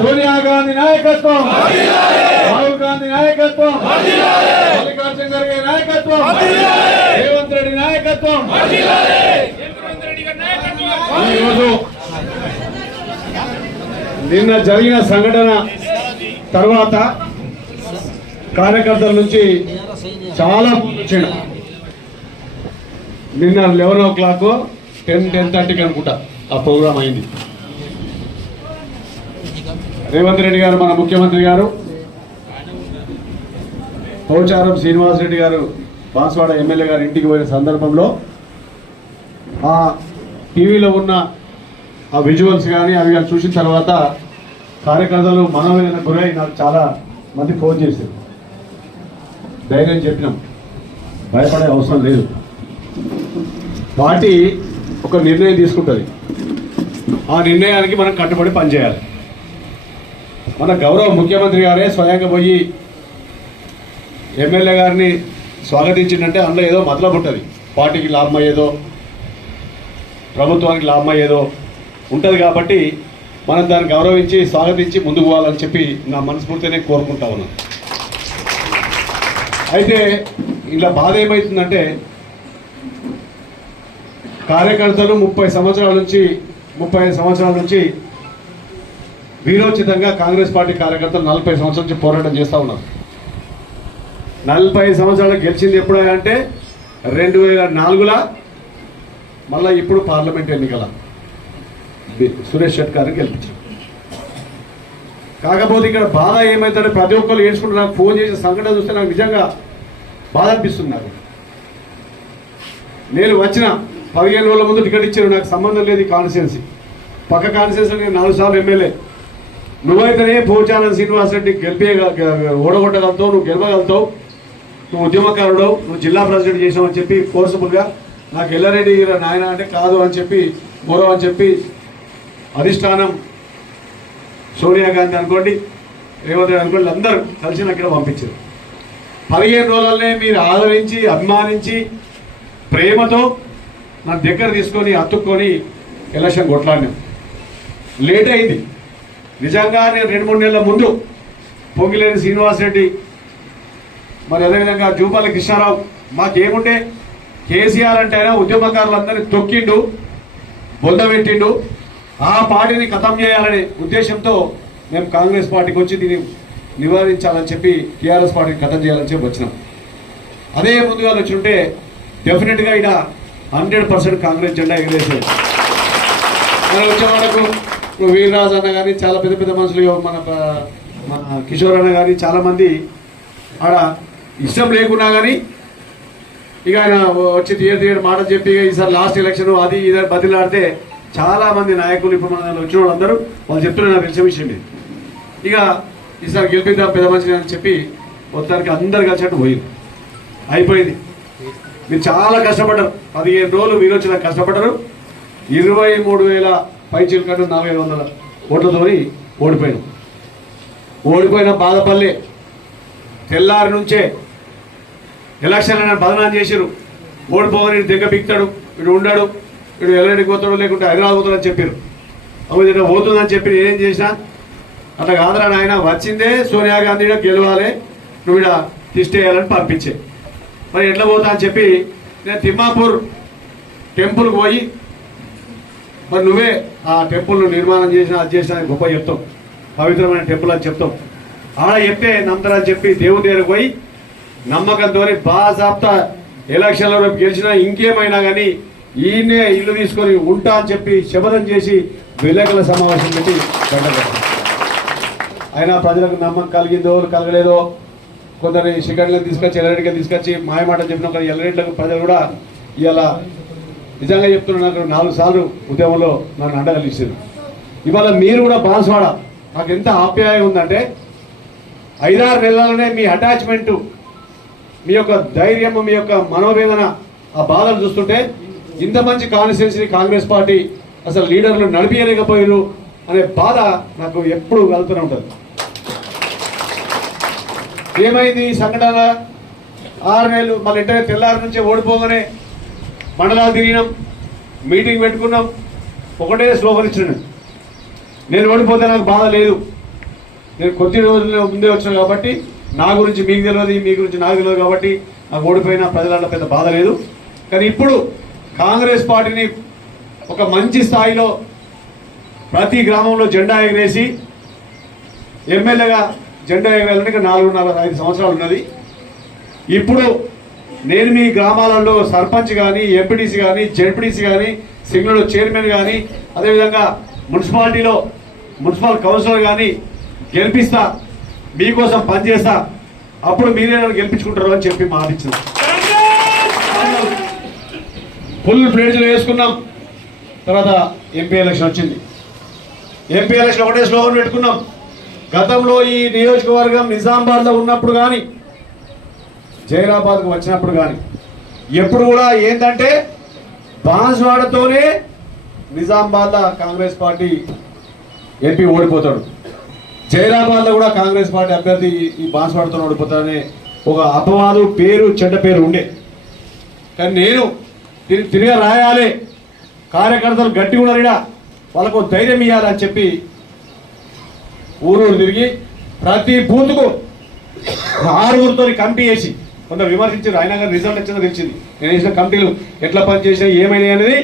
సోనియా గాంధీ నాయకత్వం, రాహుల్ గాంధీ నాయకత్వం, మల్లికార్జున ఖర్గే నాయకత్వం, రేవంత్ రెడ్డి నాయకత్వం. ఈరోజు నిన్న జరిగిన సంఘటన తర్వాత కార్యకర్తల నుంచి చాలా వచ్చింది. నిన్న 11 o'clock 10:30కి అనుకుంటా ఆ ప్రోగ్రాం అయింది. రేవంత్ రెడ్డి గారు, మన ముఖ్యమంత్రి గారు, పోచారం శ్రీనివాస్ రెడ్డి గారు బాన్స్వాడ ఎమ్మెల్యే గారు ఇంటికి పోయిన సందర్భంలో ఆ టీవీలో ఉన్న ఆ విజువల్స్ కానీ అవి కానీ చూసిన తర్వాత కార్యకర్తలు మనోవేదన గురై నాకు చాలా మంది ఫోన్ చేశారు. ధైర్యం చెప్పినాం, భయపడే అవసరం లేదు. పార్టీ ఒక నిర్ణయం తీసుకుంటుంది, ఆ నిర్ణయానికి మనం కట్టుబడి పనిచేయాలి. మన గౌరవ ముఖ్యమంత్రి గారే స్వయంగా పోయి ఎమ్మెల్యే గారిని స్వాగతించిందంటే అందులో ఏదో మతలబు ఉంటుంది. పార్టీకి లాభం అయ్యేదో, ప్రభుత్వానికి లాభం అయ్యేదో ఉంటుంది. కాబట్టి మనం దాన్ని గౌరవించి స్వాగతించి ముందుకు పోవాలని చెప్పి నా మనస్ఫూర్తినే కోరుకుంటా ఉన్నాను. అయితే ఇలా బాధ ఏమవుతుందంటే కార్యకర్తలు 35 సంవత్సరాల నుంచి వీరోచితంగా కాంగ్రెస్ పార్టీ కార్యకర్తలు 40 సంవత్సరాల నుంచి పోరాటం చేస్తూ ఉన్నారు. 40 సంవత్సరాలు గెలిచింది ఎప్పుడు అంటే 2004లో, మళ్ళీ ఇప్పుడు పార్లమెంట్ ఎన్నికల సురేష్ షెట్ గారిని గెలిపించారు. కాకపోతే ఇక్కడ బాధ ఏమైందంటే ప్రతి ఒక్కరు ఏడ్చుకుంటూ నాకు ఫోన్ చేసిన సంఘటన చూస్తే నాకు నిజంగా బాధ అనిపిస్తుంది. నేను వచ్చిన 15 రోజుల ముందు టికెట్ ఇచ్చారు, నాకు సంబంధం లేదు ఈ కాన్స్టిట్యున్సీ. పక్క కాన్స్టిట్యున్సీ నేను 4 సార్లు ఎమ్మెల్యే. నువ్వైతేనే పోచారం శ్రీనివాస్ రెడ్డి ఓడగొట్టగలుగుతావు, నువ్వు గెలవగలుగుతావు, నువ్వు ఉద్యమకారుడు, నువ్వు జిల్లా ప్రెసిడెంట్ చేసావు అని చెప్పి ఫోర్స్ఫుల్గా నాకు ఎల్లారెడ్డి నాయన అంటే కాదు అని చెప్పి గౌరవం అని చెప్పి అధిష్టానం సోనియా గాంధీ అనుకోండి, రేవంత్ రెడ్డి అనుకోండి, అందరూ కలిసి నాకు ఇక్కడ పంపించారు. 15 రోజులనే మీరు ఆదరించి అభిమానించి ప్రేమతో నా దగ్గర తీసుకొని అతుక్కొని ఎలక్షన్ కొట్లాడినాం. లేట్ అయింది నిజంగా. నేను 2-3 నెలల ముందు పొంగిలేని శ్రీనివాసరెడ్డి, మరి అదేవిధంగా జూపల్లి కృష్ణారావు, మాకేముంటే కేసీఆర్ అంటే ఆయన ఉద్యమకారులందరినీ తొక్కిండు, బొందబెట్టిండు, ఆ పార్టీని ఖతం చేయాలనే ఉద్దేశంతో మేము కాంగ్రెస్ పార్టీకి వచ్చి దీన్ని నివారించాలని చెప్పి టీఆర్ఎస్ పార్టీని ఖతం చేయాలని చెప్పి వచ్చినాం. అదే ముందుగా వచ్చి ఉంటే డెఫినెట్గా ఇక్కడ 100% కాంగ్రెస్ జెండా ఎగరేసేది. మన వచ్చేవాళ్ళకు ఇప్పుడు వీర్రాజు అన్న కానీ చాలా పెద్ద పెద్ద మనుషులు, మన కిషోర్ అన్న కానీ చాలామంది ఆడ ఇష్టం లేకున్నా కానీ ఇక ఆయన వచ్చి తీయర్ మాట చెప్పి ఈసారి లాస్ట్ ఎలక్షన్ అది ఇది బదిలాడితే చాలామంది నాయకులు ఇప్పుడు మన వచ్చిన వాళ్ళందరూ వాళ్ళు చెప్తున్నారు, నాకు తెలిసిన విషయం ఇది. ఇక ఈసారి గెలిపిద్దాం పెద్ద మనిషి అని చెప్పి మొత్తానికి అందరు కలిసినట్టు పోయింది, అయిపోయింది. మీరు చాలా కష్టపడ్డారు, 15 రోజులు మీరు వచ్చిన కష్టపడ్డారు. 23,000 పైచీలకంటే 4,500 ఓట్లతో ఓడిపోయిన బాధపల్లె. తెల్లారి నుంచే ఎలక్షన్ అని బదనాం చేశారు. ఓడిపోవని దగ్గ బిక్తాడు, వీడు ఉండాడు, వీడు ఎల్లడికి పోతాడు, లేకుంటే హైదరాబాద్ పోతాడని చెప్పారు. అవి పోతుందని చెప్పి నేనేం చేసినా అట్లా కాదురా ఆయన వచ్చిందే సోనియా గాంధీ గెలవాలి, నువ్వు ఇక్కడ తిష్టేయాలని పంపించే. మరి ఎట్లా పోతా అని చెప్పి నేను తిమ్మాపూర్ టెంపుల్కి పోయి, మరి నువ్వే ఆ టెంపుల్ను నిర్మాణం చేసినా అది చేసినా గొప్ప చెప్తాం, పవిత్రమైన టెంపుల్ అని చెప్తాం. ఆడ చెప్తే నమ్ముతారని చెప్పి దేవుని దగ్గరకు పోయి నమ్మకంతో బాజాప్తా ఎలక్షన్లో రేపు గెలిచినా ఇంకేమైనా కానీ ఈయనే ఇల్లు తీసుకొని ఉంటా అని చెప్పి శపథం చేసి విలేకరుల సమావేశం పెట్టి గంటగట్టారు. అయినా ప్రజలకు నమ్మకం కలిగిందో కలగలేదో, కొందరు సెకండ్లకు తీసుకొచ్చి ఎల్లరెడ్డికి తీసుకొచ్చి మాయమాట చెప్పిన ఒక ఎల్లరెడ్లకు ప్రజలు కూడా ఇవాళ నిజంగా చెప్తున్నా, నాకు 4 సార్లు ఉద్యమంలో నన్ను అండగలిచారు. ఇవాళ మీరు కూడా బాన్స్వాడ నాకు ఎంత ఆప్యాయం ఉందంటే 5-6 నెలలనే మీ అటాచ్మెంటు, మీ యొక్క ధైర్యము, మీ యొక్క మనోవేదన, ఆ బాధలు చూస్తుంటే ఇంత మంచి కాన్స్టిట్యున్సీని కాంగ్రెస్ పార్టీ అసలు లీడర్లు నడిపించలేకపోయారు అనే బాధ నాకు ఎప్పుడు కలుగుతూనే ఉంటుంది. ఏమైంది ఈ సంఘటన? 6 నెలలు మళ్ళీ ఇంటర్ తెల్లారి నుంచే ఓడిపోగానే మండలాలు తిరిగినాం, మీటింగ్ పెట్టుకున్నాం, ఒకటే స్లోగన్ ఇచ్చినాం, నేను ఓడిపోతే నాకు బాధ లేదు. నేను కొద్ది రోజుల ముందే వచ్చాను కాబట్టి నా గురించి మీకు తెలియదు, మీ గురించి నాకు తెలియదు కాబట్టి నాకు ఓడిపోయినా ప్రజలలో పెద్ద బాధ లేదు. కానీ ఇప్పుడు కాంగ్రెస్ పార్టీని ఒక మంచి స్థాయిలో ప్రతి గ్రామంలో జెండా ఎగరేసి ఎమ్మెల్యేగా జెండా ఎగరేయాలంటే ఇంకా 4.5 సంవత్సరాలు ఉన్నది. ఇప్పుడు నేను మీ గ్రామాలలో సర్పంచ్ కానీ, ఎంపీటీసీ కానీ, జెడ్పీటీసీ కానీ, సింగిల్ చైర్మన్ కానీ, అదేవిధంగా మున్సిపల్ కౌన్సిలర్ కానీ గెలిపిస్తా, మీకోసం పనిచేస్తా, అప్పుడు మీరే నన్ను గెలిపించుకుంటారు అని చెప్పి మాట ఇచ్చింది. ఫుల్ ఫ్లెడ్జ్లో వేసుకున్నాం. తర్వాత ఎంపీ ఎలక్షన్ వచ్చింది. ఎంపీ ఎలక్షన్ ఒకటే స్లోగన్ పెట్టుకున్నాం. గతంలో ఈ నియోజకవర్గం నిజామాబాద్లో ఉన్నప్పుడు కానీ, జైరాబాద్కు వచ్చినప్పుడు కానీ ఎప్పుడు కూడా ఏంటంటే బాన్స్వాడతోనే నిజామాబాద్లో కాంగ్రెస్ పార్టీ ఎంపీ ఓడిపోతాడు, జైరాబాద్లో కూడా కాంగ్రెస్ పార్టీ అభ్యర్థి ఈ బాన్స్వాడతో ఓడిపోతాడనే ఒక అపవాదు పేరు, చెడ్డ పేరు ఉండే. కానీ నేను తిరిగి రాయాలి, కార్యకర్తలు గట్టిగా ఉన్నారిడా, వాళ్ళకు ధైర్యం ఇవ్వాలని చెప్పి ఊరూరు తిరిగి ప్రతి బూత్కు 6గురితో కమిటీ వేసి కొందరు విమర్శించారు. అయినా కానీ రిజల్ట్ వచ్చిందో తెలిసింది. నేను వేసిన కమిటీలు ఎట్లా పనిచేసినా ఏమైనా అనేది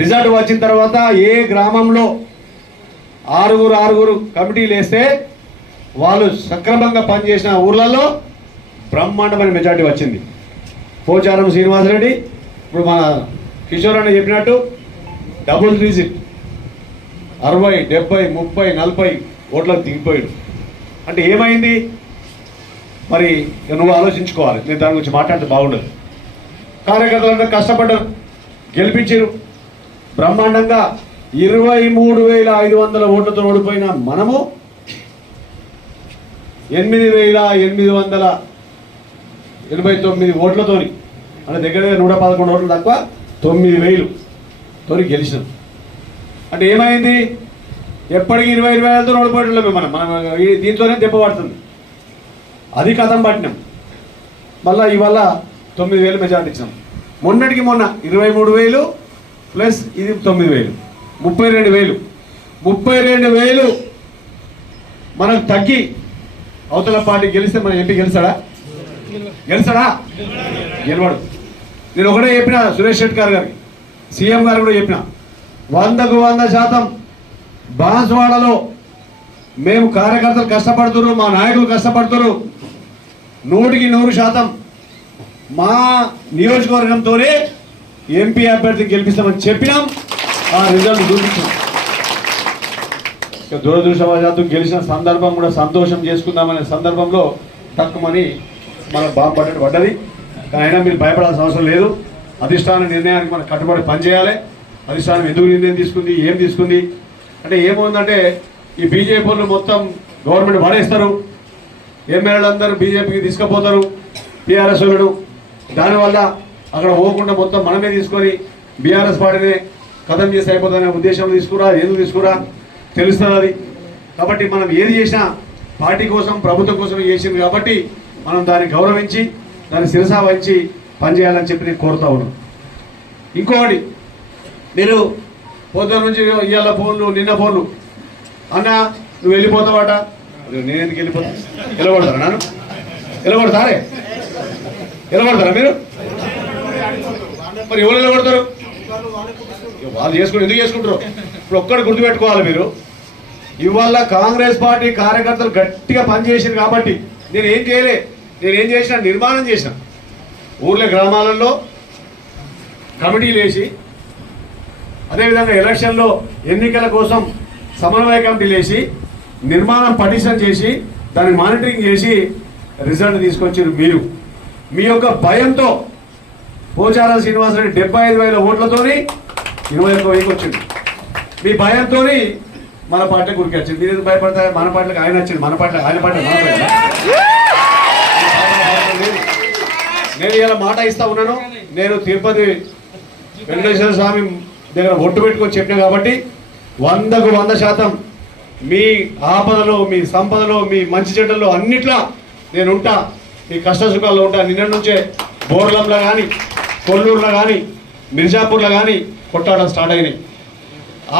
రిజల్ట్ వచ్చిన తర్వాత ఏ గ్రామంలో 6 కమిటీలు వేస్తే వాళ్ళు సక్రమంగా పనిచేసిన ఊర్లలో బ్రహ్మాండమైన మెజార్టీ వచ్చింది. పోచారం శ్రీనివాసరెడ్డి ఇప్పుడు మన కిషోర్ అన్న చెప్పినట్టు డబుల్ డిజిట్ 60, 70, 30, 40 ఓట్లకు దిగిపోయాడు. అంటే ఏమైంది మరి నువ్వు ఆలోచించుకోవాలి. నేను దాని గురించి మాట్లాడితే బాగుండదు. కార్యకర్తలంతా కష్టపడ్డారు, గెలిపించారు బ్రహ్మాండంగా. 23,500 ఓట్లతో ఓడిపోయిన మనము 8,889 ఓట్లతోని, అంటే దగ్గర 111 ఓట్లు తక్కువ 9,000 తోని గెలిచినాం. అంటే ఏమైంది, ఎప్పటికీ 20,000తో ఓడిపోయేటోళ్ళమే మనం దీంతోనే దెబ్బ పడుతుంది. అది కథం పట్టినాం. మళ్ళీ ఇవాళ 9,000 మెజార్టీ ఇచ్చినాం. మొన్నటికి మొన్న 23,000 ప్లస్ ఇది 9,000, 32,000 మనకు తగ్గి అవతల పార్టీ గెలిస్తే మన ఎంపీ గెలిచాడా? గెలవాడు. నేను ఒకటే చెప్పిన సురేష్ షెట్కర్ గారికి, సీఎం గారు కూడా చెప్పిన, 100% బాన్స్వాడలో మేము కార్యకర్తలు కష్టపడుతున్నారు, మా నాయకులు కష్టపడుతున్నారు, 100% మా నియోజకవర్గంతోనే ఎంపీ అభ్యర్థిని గెలిపిస్తామని చెప్పినాం. ఆ రిజల్ట్ చూపించాం. దురదృష్టవశాత్తు గెలిచిన సందర్భం కూడా సంతోషం చేసుకుందామనే సందర్భంలో తక్కువని మనకు బాగుపడ్డట్టు పడ్డది. కానీ అయినా మీరు భయపడాల్సిన అవసరం లేదు. అధిష్టాన నిర్ణయానికి మనం కట్టుబడి పనిచేయాలి. అధిష్టానం ఎందుకు నిర్ణయం తీసుకుంది, ఏం తీసుకుంది అంటే ఏముందంటే, ఈ బీజేపీ వాళ్ళు మొత్తం గవర్నమెంట్ పడేస్తారు, ఎమ్మెల్యేలు అందరూ బీజేపీకి తీసుకుపోతారు, టీఆర్ఎస్ వాళ్ళు. దానివల్ల అక్కడ పోకుండా మొత్తం మనమే తీసుకొని బీఆర్ఎస్ పార్టీని కథం చేసి అయిపోతుందనే ఉద్దేశం తీసుకురా. ఎందుకు తీసుకురా తెలుస్తుంది అది. కాబట్టి మనం ఏది చేసినా పార్టీ కోసం, ప్రభుత్వం కోసం చేసింది కాబట్టి మనం దాన్ని గౌరవించి దాన్ని శిరసా వహించి పనిచేయాలని చెప్పి నేను కోరుతా ఉన్నాను. ఇంకొకటి, మీరు పొద్దున్న నుంచి ఇవాళ ఫోన్లు, నిన్న ఫోన్లు, అన్న నువ్వు వెళ్ళిపోతావాట. నేను ఎందుకు వెళ్ళిపోతా? వెళ్ళగొడతారా? నన్ను వెళ్ళగొడతారే? వెళ్ళగొడతారా మీరు? మరి ఎవరు వెళ్ళగొడతారు? వాళ్ళు చేసుకుని ఎందుకు చేసుకుంటారు? ఇప్పుడు ఒక్కటి గుర్తుపెట్టుకోవాలి మీరు, ఇవాళ కాంగ్రెస్ పార్టీ కార్యకర్తలు గట్టిగా పనిచేసింది కాబట్టి నేను ఏం చేయలే. నేను ఏం చేసిన, నిర్మాణం చేసిన ఊర్ల గ్రామాలలో కమిటీలు వేసి, అదేవిధంగా ఎలక్షన్లో ఎన్నికల కోసం సమన్వయ కమిటీలు వేసి, నిర్మాణం పటిషన్ చేసి, దాన్ని మానిటరింగ్ చేసి రిజల్ట్ తీసుకొచ్చారు మీరు. మీ యొక్క భయంతో పోచారం శ్రీనివాసరెడ్డి 75,000 ఓట్లతోని 21,000 వచ్చింది. మీ భయంతో మన పార్టీ గురికి వచ్చింది. మీరు ఎందుకు భయపడతారు? మన పార్టీకి ఆయన వచ్చింది, మన పార్టీకి ఆయన పార్టీ. నేను ఇలా మాట ఇస్తా ఉన్నాను. నేను తిరుపతి వెంకటేశ్వర స్వామి దగ్గర ఒట్టు పెట్టుకొని చెప్పినా కాబట్టి 100% మీ ఆపదలో, మీ సంపదలో, మీ మంచి చెడ్డల్లో అన్నిట్లా నేను ఉంటా. మీ కష్ట సుఖాల్లో ఉంటా. నిన్న నుంచే బోర్లంలో కానీ, కొల్లూరులో కానీ, మిర్జాపూర్లో కానీ కొట్టాడడం స్టార్ట్ అయినాయి.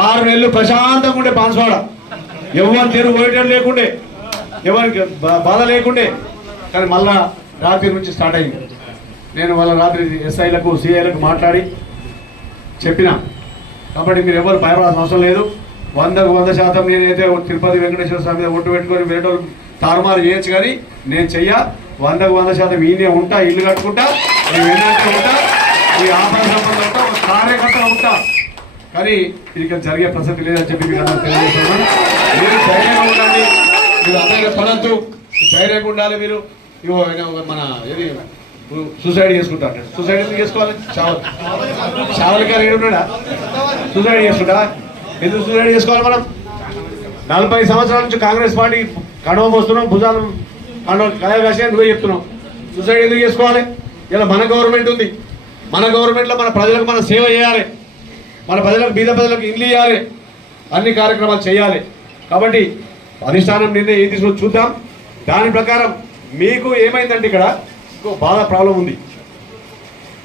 6 నెలలు ప్రశాంతంగా ఉండే బాన్స్వాడ, ఎవరు తెరు పోయేటట్టు లేకుండే, ఎవరికి బాధ లేకుండే. కానీ మళ్ళా రాత్రి నుంచి స్టార్ట్ అయింది. నేను వాళ్ళ రాత్రి ఎస్ఐలకు సిఐలకు మాట్లాడి చెప్పిన. కాబట్టి మీరు ఎవరు భయపడాల్సిన అవసరం లేదు. 100% నేనైతే తిరుపతి వెంకటేశ్వర స్వామి మీద ఒట్టు పెట్టుకొని వేరే తారుమారు చేయొచ్చు, కానీ నేను చెయ్య. 100% ఈయనే ఉంటా, ఇల్లు కట్టుకుంటా, మీ వెంటనే ఉంటా, మీ ఆపద సంబంధం ఉంటా, ఒక కార్యకర్తగా ఉంటా. కానీ ఇది జరిగే ప్రసక్తి లేదని చెప్పి మీకు అందరూ తెలియజేస్తున్నాను. మీరు ధైర్యంగా ఉండండి, మీరు అందరికీ పడద్దు, ధైర్యంగా ఉండాలి. మీరు ఇగో మన ఏది సూసైడ్ చేసుకుంటా, సూసైడ్ ఎందుకు చేసుకోవాలి? చావలికి ఉన్నాడా సూసైడ్ చేసుకుంటా? ఎందుకు సూసైడ్ చేసుకోవాలి? మనం 40 సంవత్సరాల నుంచి కాంగ్రెస్ పార్టీ కడవ మోస్తున్నాం, భుజాలు కడవ కాసి ఎందుకు చెప్తున్నాం. సూసైడ్ ఎందుకు చేసుకోవాలి? ఇలా మన గవర్నమెంట్ ఉంది, మన గవర్నమెంట్లో మన ప్రజలకు మనం సేవ చేయాలి, మన ప్రజలకు బీద ప్రజలకు ఇల్లు ఇవ్వాలి, అన్ని కార్యక్రమాలు చేయాలి. కాబట్టి అధిష్టానం నిర్ణయం ఏం తీసుకొని చూద్దాం. దాని ప్రకారం మీకు ఏమైందంటే ఇక్కడ ఇంకో బాధ ప్రాబ్లం ఉంది.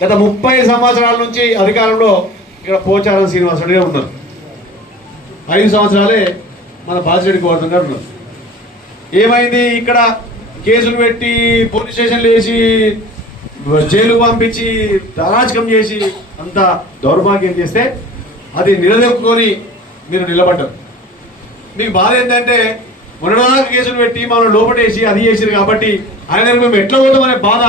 గత 30 సంవత్సరాల నుంచి అధికారంలో ఇక్కడ పోచారం శ్రీనివాసరెడ్డి ఉన్నారు. 5 సంవత్సరాలే మన బాజిరెడ్డి గోవర్ధన్ గారు ఉన్నారు. ఏమైంది? ఇక్కడ కేసులు పెట్టి పోలీస్ స్టేషన్లు వేసి జైలుకు పంపించి అరాచకం చేసి అంత దౌర్భాగ్యం చేస్తే అది నిలదొక్కుని మీరు నిలబడ్డారు. మీకు బాధ ఏంటంటే మొన్నటిదాకా కేసులు పెట్టి మనం లోపటేసి అది చేసారు కాబట్టి ఆయన దగ్గర మేము ఎట్లా పోతామనే బాధ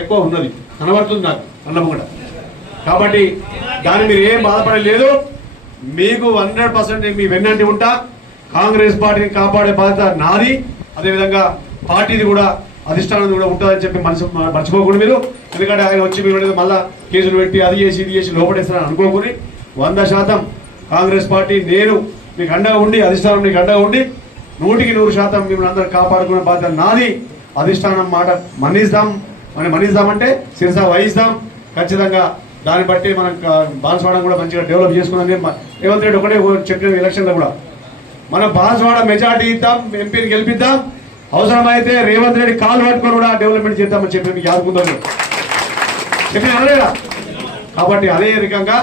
ఎక్కువ ఉన్నది, కనబడుతుంది నాకు అన్నమాట. కాబట్టి దాన్ని మీరు ఏం బాధపడలేదు. మీకు 100% మీ వెన్నంటి ఉంటా. కాంగ్రెస్ పార్టీని కాపాడే బాధ్యత నాది, అదేవిధంగా పార్టీది కూడా అధిష్టానం కూడా ఉంటుందని చెప్పి మర్చిపోకూడదు మీరు. ఎందుకంటే ఆయన వచ్చి మీరు మళ్ళీ కేసులు పెట్టి అది చేసి ఇది చేసి లోపడేస్తారని అనుకోకూడదు. 100% కాంగ్రెస్ పార్టీ నేను మీకు అండగా ఉండి, అధిష్టానం మీకు అండగా ఉండి 100% మిమ్మల్ని అందరూ కాపాడుకునే బాధ్యత నాది. అధిష్టానం మాట మన్నిస్తామంటే శిరస వహిస్తాం ఖచ్చితంగా. దాన్ని బట్టి మనం బాన్స్వాడ కూడా మంచిగా డెవలప్ చేసుకున్నాం. రేవంత్ రెడ్డి ఒకటే చెప్పిన ఎలక్షన్లో కూడా మనం బాన్స్వాడ మెజార్టీ ఇద్దాం, ఎంపీని గెలిపిద్దాం, అవసరమైతే రేవంత్ రెడ్డి కాలు పట్టుకొని కూడా డెవలప్మెంట్ చేద్దామని చెప్పి మీకు యాదుకుందాం చెప్పిన. కాబట్టి అదే రకంగా